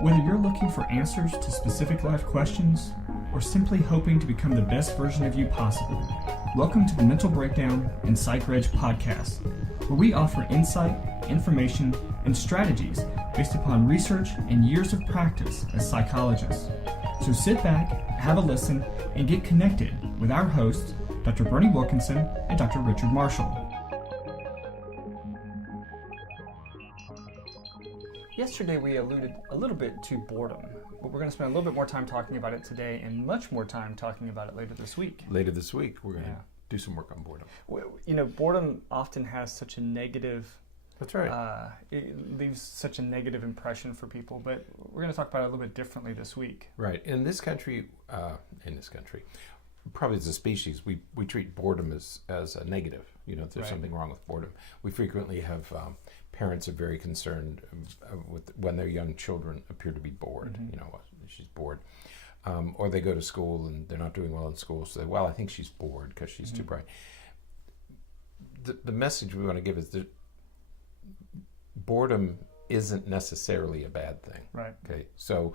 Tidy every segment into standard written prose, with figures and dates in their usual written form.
Whether you're looking for answers to specific life questions or simply hoping to become the best version of you possible, welcome to the Mental Breakdown and Psychreg podcast, where we offer insight, information, and strategies based upon research and years of practice as psychologists. So sit back, have a listen, and get connected with our hosts, Dr. Berney and Dr. Richard Marshall. Yesterday we alluded a little bit to boredom, but we're going to spend a little bit more time talking about it today and much more time talking about it later this week. Later this week, we're going to do some work on boredom. You know, boredom often has such a negative... That's right. It leaves such a negative impression for people, but we're going to talk about it a little bit differently this week. Right. In this country, probably as a species, we treat boredom as a negative. You know, if there's something wrong with boredom. We frequently have parents are very concerned with when their young children appear to be bored. Mm-hmm. You know, she's bored. Or they go to school and they're not doing well in school, so well, I think she's bored because she's too bright. The message we want to give is that boredom isn't necessarily a bad thing. Right. Okay. So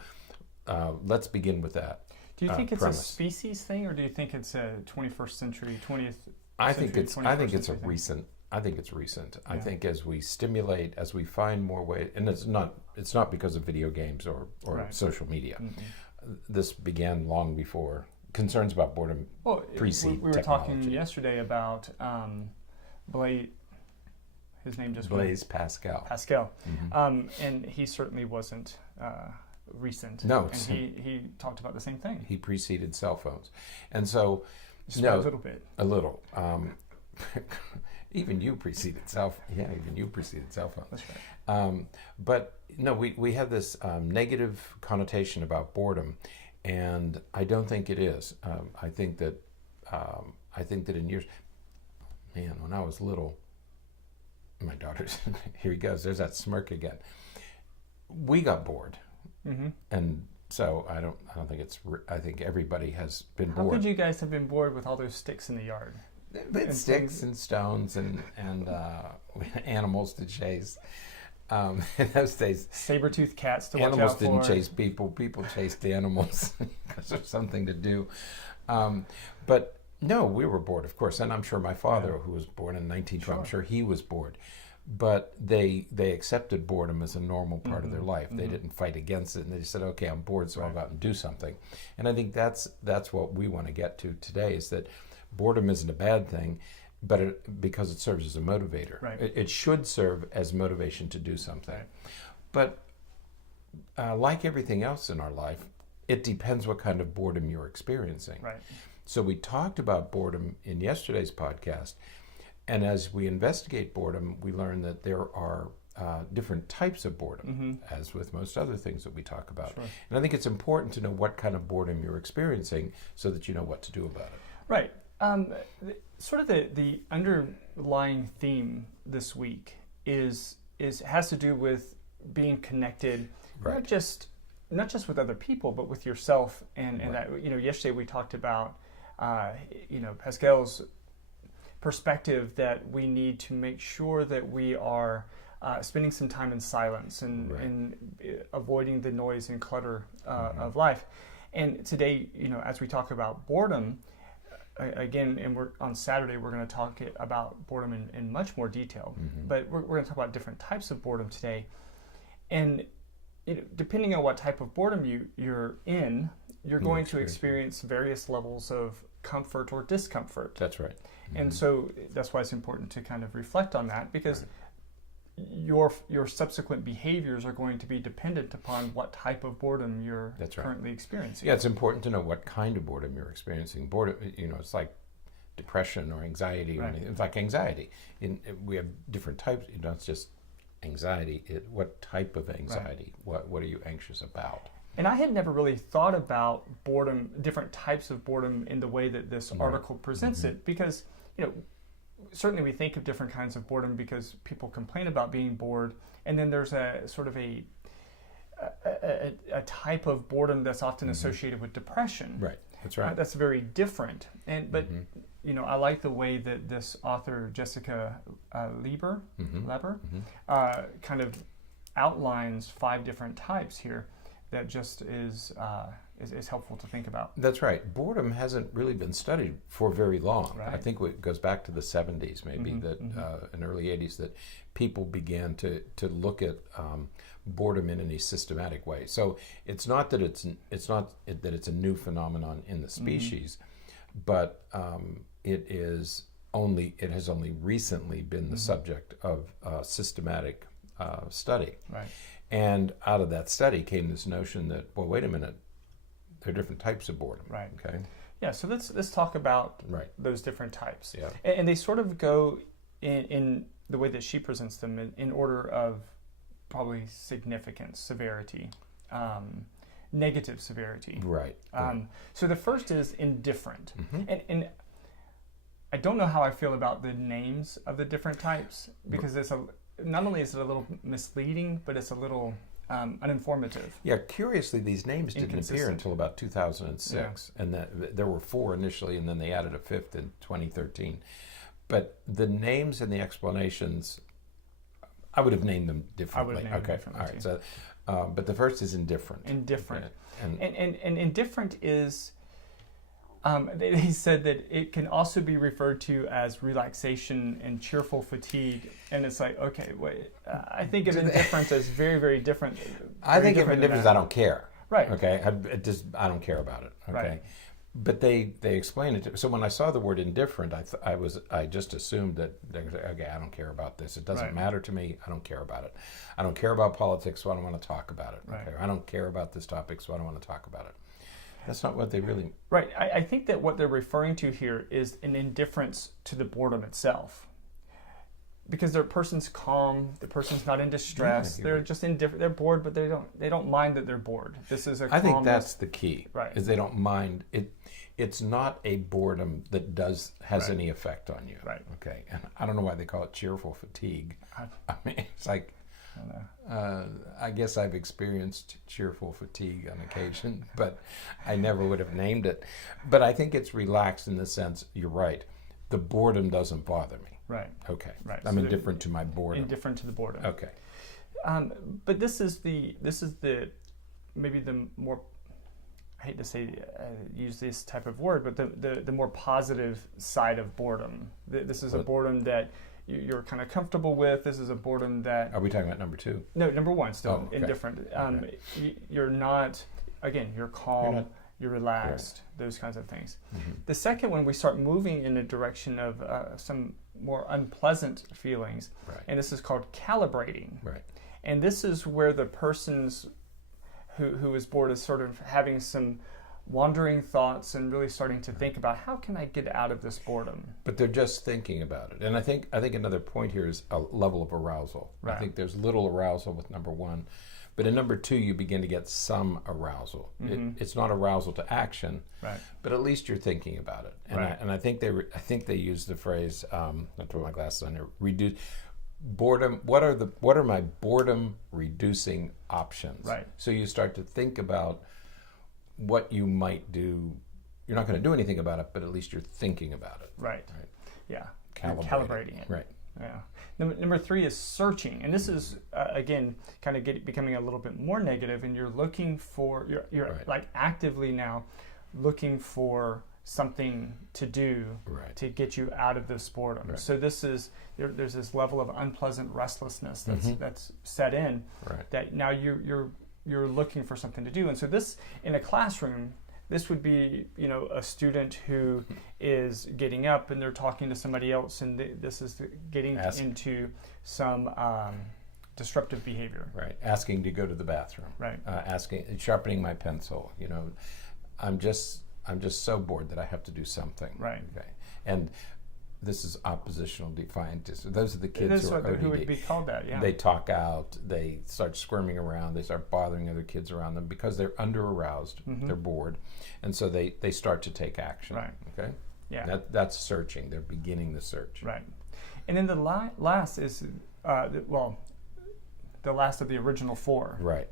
let's begin with that. Do you think it's premise. A species thing, or do you think it's a 21st century, 20th? I think it's recent. I think it's recent. Yeah. I think as we stimulate, as we find more ways, and it's not because of video games or social media. Mm-hmm. This began long before. Concerns about boredom precede we were technology. Talking yesterday about Blaise. His name just Blaise Pascal. Mm-hmm. And he certainly wasn't recent. No. And he talked about the same thing. He preceded cell phones. And so... a little bit. A little. Even you preceded cell phones. That's right. But no, we have this negative connotation about boredom, and I don't think it is. I think that in years... Man, when I was little... My daughter's here he goes. There's that smirk again. We got bored, and so I don't think it's. I think everybody has been bored. How could you guys have been bored with all those sticks in the yard? But sticks and stones and animals to chase. In those days, saber-toothed cats to watch animals out for. Animals didn't chase people. People chased animals because there's something to do. But. No, we were bored, of course, and I'm sure my father, who was born in 1912, I'm sure he was bored. But they accepted boredom as a normal part of their life. They didn't fight against it, and they just said, "Okay, I'm bored, so I'll go out and do something." And I think that's what we want to get to today: is that boredom isn't a bad thing, but because it serves as a motivator. Right. It should serve as motivation to do something. Right. But like everything else in our life, it depends what kind of boredom you're experiencing. Right. So we talked about boredom in yesterday's podcast, and as we investigate boredom, we learn that there are different types of boredom, as with most other things that we talk about. Sure. And I think it's important to know what kind of boredom you're experiencing so that you know what to do about it. Right. Sort of the underlying theme this week has to do with being connected, not just with other people, but with yourself. And that, yesterday we talked about Pascal's perspective that we need to make sure that we are spending some time in silence and avoiding the noise and clutter of life. And today, as we talk about boredom, again, and we're on Saturday, we're going to talk about boredom in much more detail. But we're going to talk about different types of boredom today. And depending on what type of boredom you're in, you're going to experience various levels of comfort or discomfort. That's right. And so that's why it's important to kind of reflect on that, because your subsequent behaviors are going to be dependent upon what type of boredom you're currently experiencing. Yeah, it's important to know what kind of boredom you're experiencing. Boredom, it's like depression or anxiety or anything. It's like anxiety. We have different types. It's just anxiety. What type of anxiety? Right. What are you anxious about? And I had never really thought about boredom, different types of boredom in the way that this article presents it, because, certainly we think of different kinds of boredom because people complain about being bored, and then there's a sort of a type of boredom that's often associated with depression. Right, that's right. That's very different. But I like the way that this author, Jessica Leber, kind of outlines 5 different types here. that just is helpful to think about. That's right. Boredom hasn't really been studied for very long. Right. I think it goes back to the 70s, maybe, and early 80s, that people began to look at boredom in any systematic way. So it's not that it's a new phenomenon in the species, but it has only recently been the subject of systematic study. Right. And out of that study came this notion that, well, wait a minute, there are different types of boredom. Right. Okay. Yeah. So let's talk about those different types. Yeah. And they sort of go in the way that she presents them in order of probably significance, severity, negative severity. Right. So the first is indifferent, and I don't know how I feel about the names of the different types, because not only is it a little misleading, but it's a little uninformative. Yeah, curiously, these names didn't appear until about 2006, and there were 4 initially, and then they added a 5th in 2013. But the names and the explanations, I would have named them differently. I would have named them differently. All right. So, but the first is indifferent. Indifferent, okay. and indifferent is. He said that it can also be referred to as relaxation and cheerful fatigue, and it's like, okay, wait. I think of indifference as very, very different. I think of indifference as I don't care. Right. Okay. I don't care about it. Okay. Right. But they explain it. So when I saw the word indifferent, I just assumed that, okay, I don't care about this. It doesn't matter to me. I don't care about it. I don't care about politics, so I don't want to talk about it. Right. Okay. I don't care about this topic, so I don't want to talk about it. That's not what they really... Right. I think that what they're referring to here is an indifference to the boredom itself. Because the person's calm, the person's not in distress. They're just indifferent. They're bored, but they don't mind that they're bored. This is a calmness. I think that's the key. Right. Is they don't mind it. It's not a boredom that has any effect on you. Right. Okay. And I don't know why they call it cheerful fatigue. I mean, it's like... I guess I've experienced cheerful fatigue on occasion, but I never would have named it. But I think it's relaxed in the sense, you're right, the boredom doesn't bother me. Right. Okay. Right. I'm indifferent to my boredom. Indifferent to the boredom. Okay. But this is the maybe the more, I hate to say use this type of word, but the more positive side of boredom. This is a boredom that you're kind of comfortable with. This is a boredom that... Are we talking about number 2? No, number 1 still. Oh, okay. Indifferent. Okay. You're not, again, you're calm, you're relaxed, those kinds of things. The second one, we start moving in a direction of some more unpleasant feelings, and this is called calibrating. Right. And this is where the person's who is bored is sort of having some wandering thoughts and really starting to think about, how can I get out of this boredom? But they're just thinking about it. And I think another point here is a level of arousal. Right. I think there's little arousal with number 1, but in number 2 you begin to get some arousal. It's not arousal to action, but at least you're thinking about it. And I think they use the phrase, I put my glasses on here, reduce boredom. What are my boredom reducing options? Right. So you start to think about what you might do. You're not going to do anything about it, but at least you're thinking about it. Right. Yeah. Calibrating it. Right. Yeah. Number 3 is searching, and this is again kind of becoming a little bit more negative, and you're looking for you're like actively now looking for something to do to get you out of this boredom. Right. So there's this level of unpleasant restlessness that's set in that now you're looking for something to do. And so this, in a classroom, this would be, a student who is getting up and they're talking to somebody else, and this is getting into some disruptive behavior. Right. Asking to go to the bathroom. Right. Sharpening my pencil. I'm just so bored that I have to do something. Right. Okay. And this is oppositional defiant. Those are the kids who would be called that. Yeah. They talk out. They start squirming around. They start bothering other kids around them because they're under aroused. They're bored, and so they start to take action. Right. Okay. Yeah. That's searching. They're beginning the search. Right. And then the last is the last of the original 4. Right.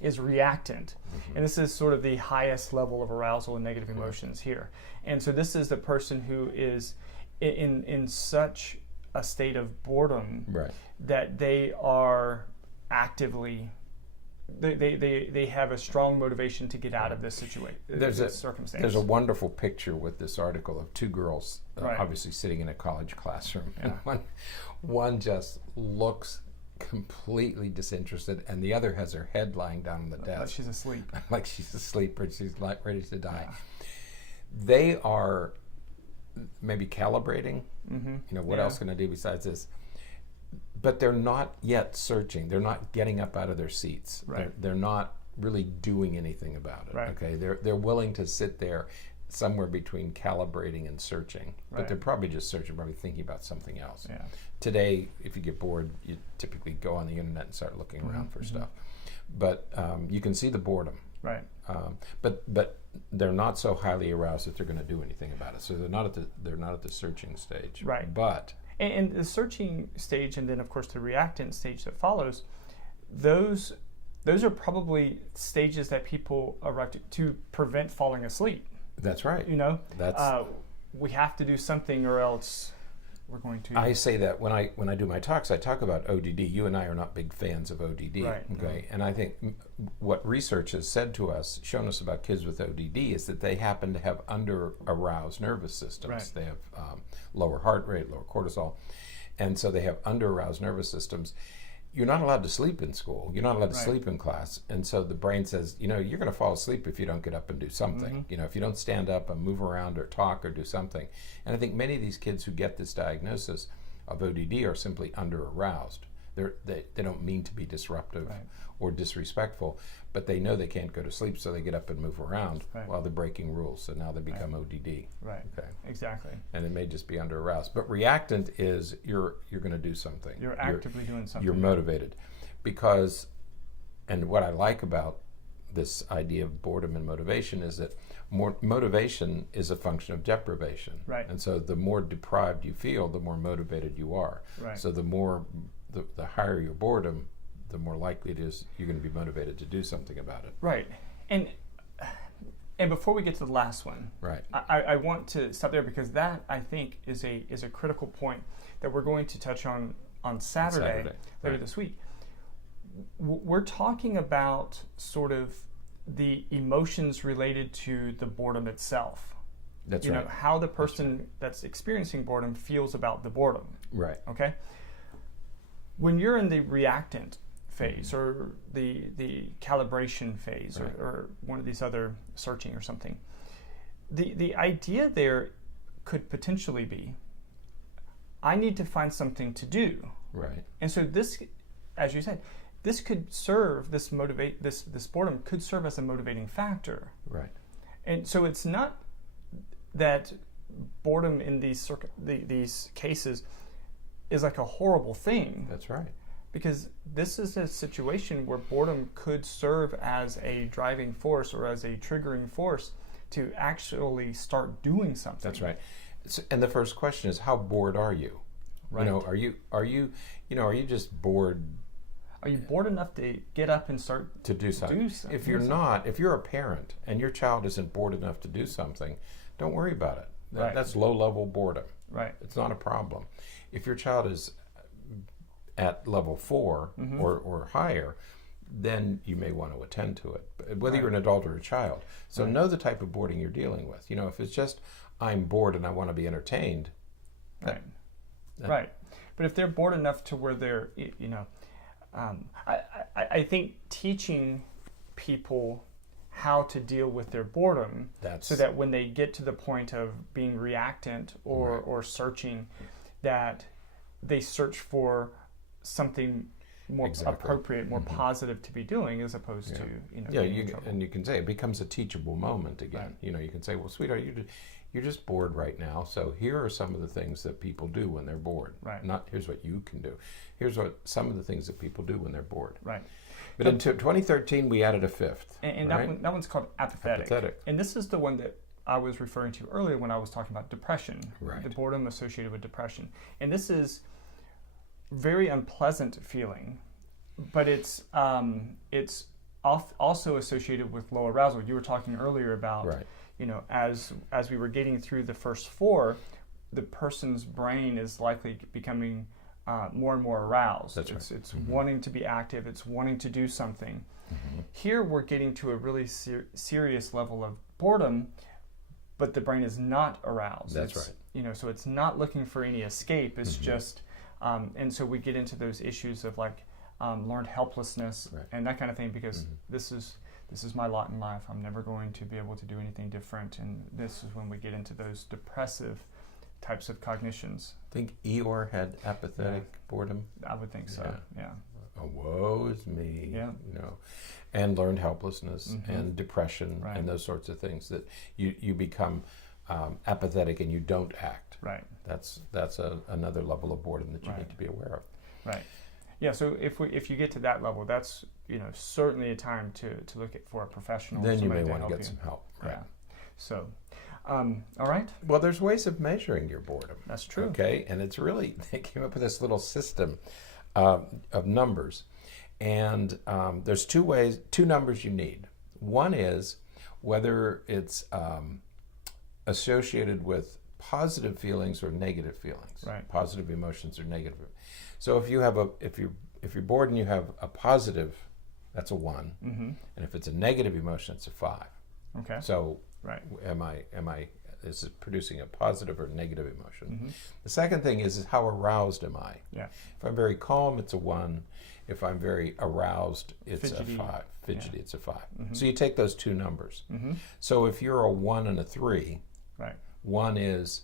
Is reactant. And this is sort of the highest level of arousal and negative emotions here. And so this is the person who is in such a state of boredom that they are actively they have a strong motivation to get out of this situation, this circumstance. There's a wonderful picture with this article of two girls, obviously sitting in a college classroom, and one just looks completely disinterested, and the other has her head lying down on the desk. Like she's asleep. Like she's asleep, or she's like ready to die. Yeah. They are maybe calibrating. What else can I do besides this? But they're not yet searching. They're not getting up out of their seats. Right. They're not really doing anything about it. Right. Okay. They're willing to sit there somewhere between calibrating and searching. But they're probably just searching, probably thinking about something else. Yeah. Today, if you get bored, you typically go on the internet and start looking around for stuff. But you can see the boredom. Right. But they're not so highly aroused that they're going to do anything about it. So they're not at the searching stage. Right. But and the searching stage, and then of course the reactant stage that follows, those are probably stages that people arrive to prevent falling asleep. That's right. That's we have to do something, or else we're going to. I say that when I do my talks, I talk about ODD. You and I are not big fans of ODD, right? Okay, and I think what research has said to us, shown us about kids with ODD, is that they happen to have under-aroused nervous systems. Right. They have lower heart rate, lower cortisol, and so they have under-aroused nervous systems. You're not allowed to sleep in school. You're not allowed to sleep in class. And so the brain says, you're going to fall asleep if you don't get up and do something. If you don't stand up and move around or talk or do something. And I think many of these kids who get this diagnosis of ODD are simply under-aroused. They don't mean to be disruptive or disrespectful, but they know they can't go to sleep, so they get up and move around while they're breaking rules. So now they become ODD. Right. Okay. Exactly. And it may just be under-aroused. But reactant is you're going to do something. You're actively doing something. You're motivated. Because, and what I like about this idea of boredom and motivation is that motivation is a function of deprivation. Right. And so the more deprived you feel, the more motivated you are. Right. So the higher your boredom, the more likely it is you're going to be motivated to do something about it. Right. And before we get to the last one, right, I want to stop there, because that, I think, is a critical point that we're going to touch on Saturday later this week. We're talking about sort of the emotions related to the boredom itself. That's right. How the person that's experiencing boredom feels about the boredom. Right. Okay? When you're in the reactant phase, or the calibration phase, or one of these other searching or something, the idea there could potentially be, I need to find something to do. Right. And so this, as you said, this could serve, this boredom could serve as a motivating factor. Right. And so it's not that boredom in these cases is like a horrible thing. That's right. Because this is a situation where boredom could serve as a driving force, or as a triggering force to actually start doing something. That's right. And the first question is, how bored are you? Right. Are you just bored? Are you bored enough to get up and start to do something? If you're not, if you're a parent and your child isn't bored enough to do something, don't worry about it. That's low-level boredom. Right. It's not a problem. If your child is at level 4 or higher, then you may want to attend to it, whether you're an adult or a child. So know the type of boredom you're dealing with. If it's just, I'm bored and I want to be entertained. Right. But if they're bored enough to where they're, I think teaching people how to deal with their boredom, so that when they get to the point of being reactant or searching, that they search for something more appropriate, more positive to be doing, as opposed to and you can say it becomes a teachable moment again. Right. You can say, well, sweetheart, you're just bored right now, so here are some of the things that people do when they're bored. Right. Not here's what you can do. Here's what some of the things that people do when they're bored. Right. But in 2013, we added a fifth. And right? that one's called apathetic. Apathetic. And this is the one that I was referring to earlier when I was talking about depression. Right. The boredom associated with depression. And this is very unpleasant feeling, but it's also associated with low arousal. You were talking earlier about, as we were getting through the first 4, the person's brain is likely becoming more and more aroused. That's right. It's wanting to be active. It's wanting to do something. Here we're getting to a really serious level of boredom, but the brain is not aroused. That's right. You know, so it's not looking for any escape. It's just, and so we get into those issues of like learned helplessness and that kind of thing, because this is my lot in life. I'm never going to be able to do anything different, and this is when we get into those depressive types of cognitions. I think Eeyore had apathetic boredom. I would think so. Yeah. Oh, woe is me. Yeah. You know, and learned helplessness and depression and those sorts of things, that you become apathetic and you don't act. Right. That's another level of boredom that you need to be aware of. Right. Yeah. So if you get to that level, that's certainly a time to look for a professional. Then you may want to get some help. Right. Yeah. So. All right. Well, there's ways of measuring your boredom. That's true. Okay, and it's really, they came up with this little system of numbers, and there's two numbers you need. One is whether it's associated with positive feelings or negative feelings. Right. Positive emotions or negative. So if you're bored and you have a positive, that's a 1, and if it's a negative emotion, it's a 5. Okay. So. Right. Is it producing a positive or negative emotion? The second thing is how aroused am I? Yeah. If I'm very calm, it's a 1. If I'm very aroused, it's Fidgety. a 5. Fidgety, it's a 5. So you take those two numbers. So if you're a 1 and a 3, right. 1 is,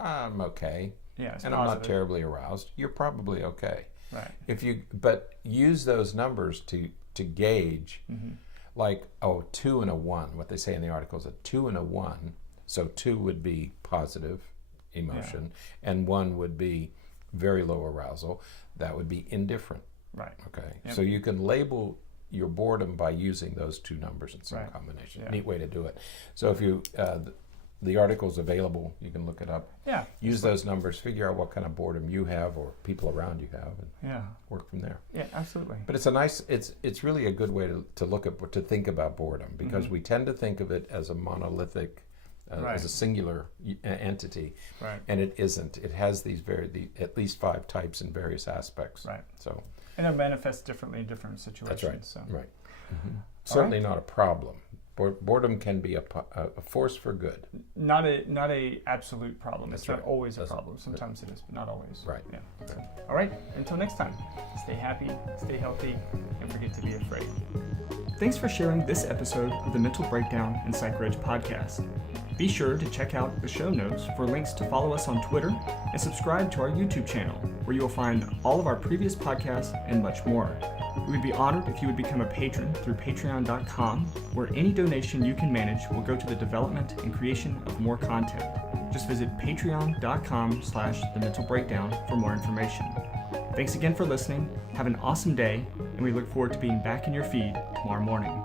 I'm okay, and positive. I'm not terribly aroused, you're probably okay. Right. But use those numbers to gauge. Like, 2 and a 1, what they say in the article is a 2 and a 1. So 2 would be positive emotion, and 1 would be very low arousal. That would be indifferent. Right. Okay. Yep. So you can label your boredom by using those two numbers in some combination. Yeah. Neat way to do it. So if you, the article's available, you can look it up. Yeah. Use those numbers, figure out what kind of boredom you have or people around you have, and work from there. Yeah, absolutely. But it's really a good way to think about boredom, because we tend to think of it as a monolithic, as a singular entity, and it isn't. It has these at least 5 types in various aspects. Right. So. And it manifests differently in different situations. That's right. So. Right. Certainly not a problem. Boredom can be a force for good. Not a absolute problem. That's it's not always a problem. Sometimes it is, but not always. Right. Yeah. Okay. All right. Until next time, stay happy, stay healthy, and forget to be afraid. Thanks for sharing this episode of the Mental Breakdown and Psychreg podcast. Be sure to check out the show notes for links to follow us on Twitter and subscribe to our YouTube channel, where you will find all of our previous podcasts and much more. We would be honored if you would become a patron through patreon.com, where any donation you can manage will go to the development and creation of more content. Just visit patreon.com/thementalbreakdown for more information. Thanks again for listening. Have an awesome day, and we look forward to being back in your feed tomorrow morning.